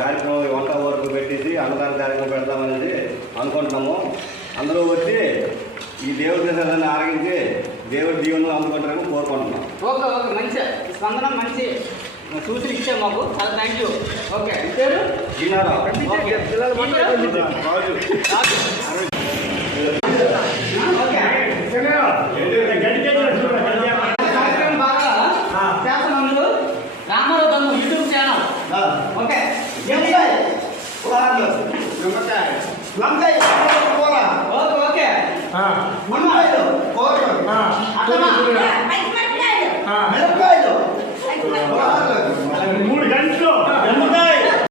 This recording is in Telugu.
కార్యక్రమం వంట వరకు పెట్టేసి అన్నదాన కార్యక్రమం పెడతామనేది అనుకుంటున్నాము. అందరూ వచ్చి ఈ దేవుడి ప్రసాదాన్ని ఆరగించి దేవుడి దీవెనలు అందుకుంటారని కోరుకుంటున్నాం. ఓకే ఓకే, మంచి స్పందన, మంచి సూచన ఇచ్చాము మాకు, చాలా థ్యాంక్ యూ. ఓకే, పేరు Ramarao Bandhu YouTube channel. Okay okay okay